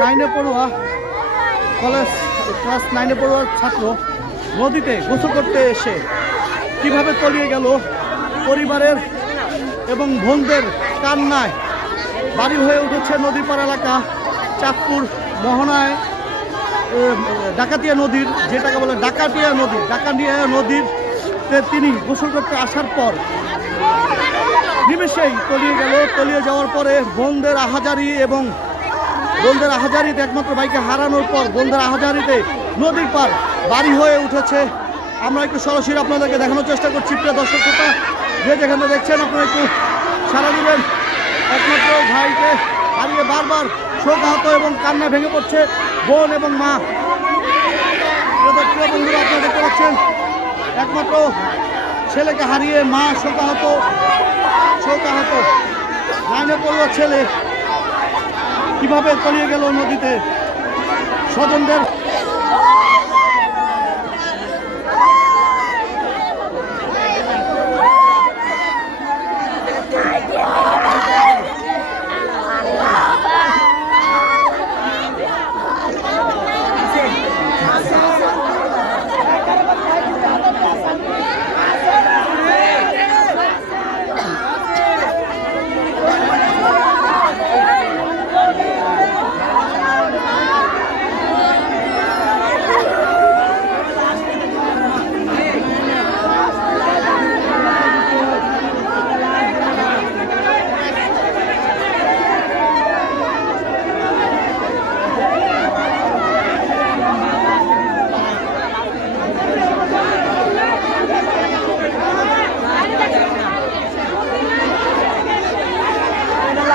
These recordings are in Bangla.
নাইনে পড়ুয়া, কলেজ ক্লাস নাইনে পড়ুয়া ছাত্র, নদীতে গোসল করতে এসে কীভাবে তলিয়ে গেল পরিবারের এবং বোনদের কান্নায় বাড়ি হয়ে উঠেছে নদীপাড় এলাকা, চাঁদপুর, মোহনায় ডাকাতিয়া নদীর, যেটাকে বলে ডাকাতিয়া নদী, ডাকাতিয়া নদীর তিনি গোসল করতে আসার পর নিমেষেই তলিয়ে গেল। তলিয়ে যাওয়ার পরে বোনদের আহাজারি এবং বোনদের আহাজারিতে একমাত্র বাইকে হারানোর পর বোনদের আহাজারিতে নদীর পার বাড়ি হয়ে উঠেছে। আমরা একটু সরাসরি আপনাদেরকে দেখানোর চেষ্টা করছি প্রিয় দর্শক শ্রোতা, যে যেখানে দেখছেন আপনারা একটু সারা দিবেন। একমাত্র ভাইকে হারিয়ে বারবার শোকাহত এবং কান্না ভেঙে পড়ছে বোন এবং মা। প্রিয় বন্ধুরা আপনারা দেখতে পাচ্ছেন একমাত্র ছেলেকে হারিয়ে মা শোকাহত শোকাহত। লাইনে পড়ল ছেলে কীভাবে তলিয়ে গেল নদীতে? স্বজনদের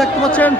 দেখতে পাচ্ছেন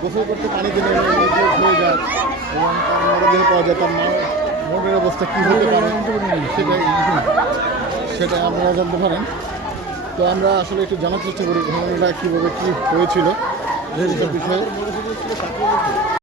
গোসল করতে পানি দিলে হয়ে যায় এবং তার পাওয়া যায় তার মা মনের অবস্থা কী হতে পারে সেটা আপনারা জানতে পারেন। তো আমরা আসলে একটু জানার চেষ্টা করি ঘটনাটা কীভাবে কী হয়েছিল বিষয়ে